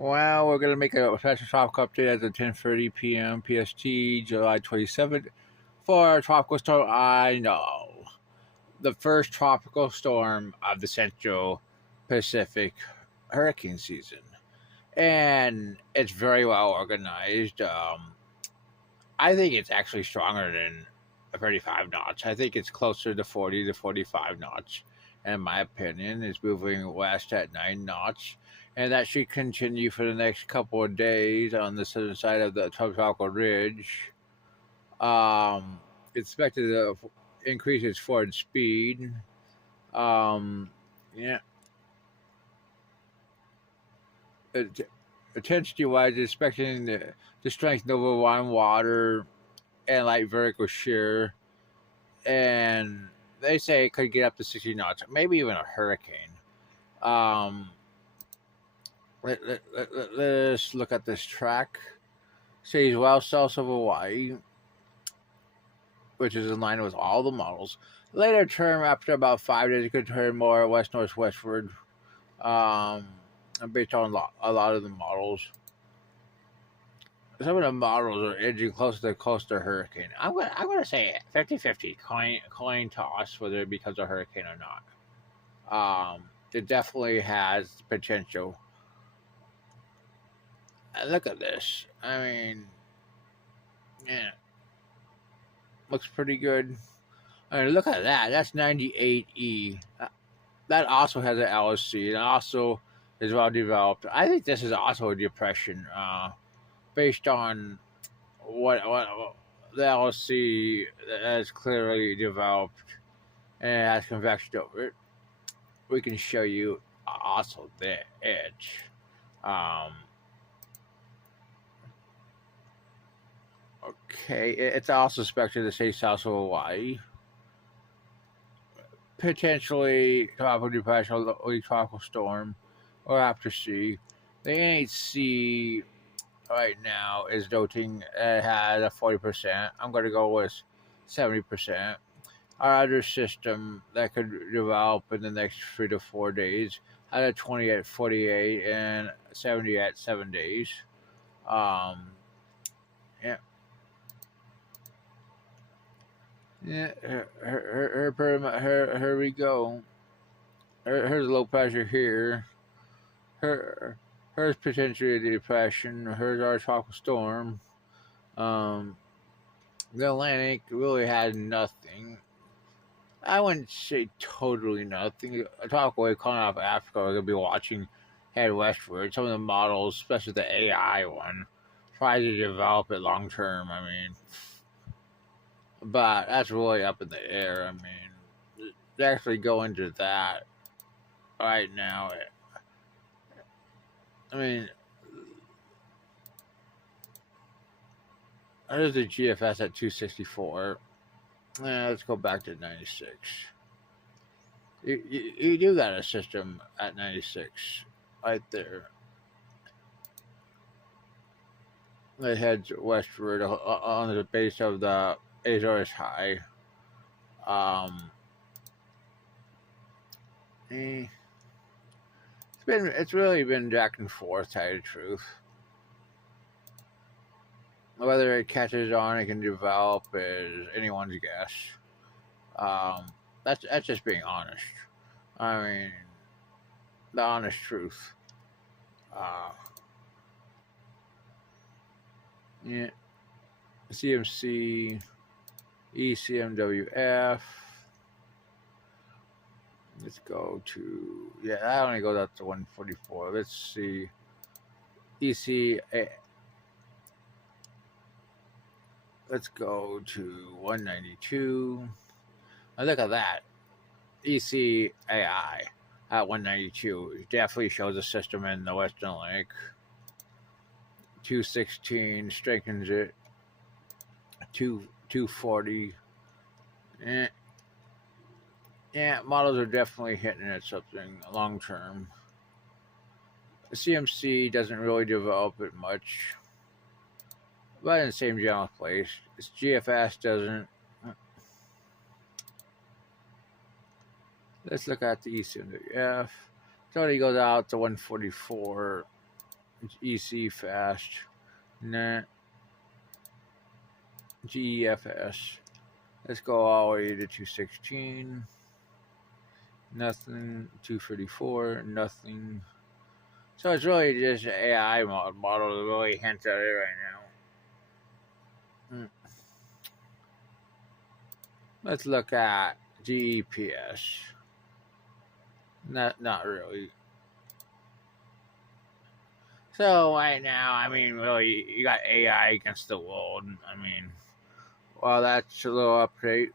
Well, we're going to make a special tropical update at the 10:30 p.m. PST July 27th for a tropical storm. I know the first tropical storm of the Central Pacific hurricane season, and it's very well organized. I think it's actually stronger than 35 knots. I think it's closer to 40 to 45 knots. In my opinion, it's moving west at 9 knots. And that should continue for the next couple of days on the southern side of the tropical ridge. It's expected to increase its forward speed. Um, yeah, it, intensity wise, expecting the strength over one water and light vertical shear, and they say it could get up to 60 knots, maybe even a hurricane. Um, let's look at this track. Stays well south of Hawaii, which is in line with all the models. Later term, after about 5 days, it could turn more west northwestward, um, based on a lot of the models. Some of the models are edging closer to coastal hurricane. I'm gonna say 50-50 coin toss whether it becomes a hurricane or not. It definitely has potential. And look at this. I mean, yeah, looks pretty good. I mean, look at that. That's 98E. That also has an LSC and also is well developed. I think this is also a depression, based on what the LSC has clearly developed and it has convection over it. We can show you also the edge. Um, okay, it's also expected to stay south of Hawaii. Potentially tropical depression, or tropical storm, or after sea. The NHC right now is noting it has a 40%. I'm going to go with 70%. Our other system that could develop in the next 3 to 4 days had a 20 at 48 and 70 at 7 days. Um, yeah, yeah. Here we go. Here's low pressure here. Her, here's potentially a depression. Here's our tropical storm. Um, the Atlantic really had nothing. I wouldn't say totally nothing. A tropical wave coming off Africa, we're gonna be watching head westward. Some of the models, especially the AI one, try to develop it long term. I mean, but that's really up in the air. I mean, to actually go into that right now. I mean, there's the GFS at 264. Let's go back to 96. You do got a system at 96 right there. It heads westward on the base of the Azores High. Um, it's really been back and forth, to tell you the truth. Whether it catches on, it can develop is anyone's guess. That's just being honest. I mean, the honest truth. Uh, yeah, CMC, ECMWF. Let's go to that only goes up to 144. Let's see, EC. Let's go to 192. And look at that. ECAI at 192. It definitely shows a system in the Western Atlantic. 216 strengthens it. 240. Yeah, models are definitely hitting at something long term. The CMC doesn't really develop it much, but in the same general place. This GFS doesn't. Let's look at the ECMWF. It only goes out to 144. EC fast. Net. GEFS. Let's go all the way to 216. Nothing. 234. Nothing. So it's really just an AI model that really hints at it right now. Let's look at GEPS. Not really. So right now, I mean, really, you got AI against the world. I mean, well, that's a little update.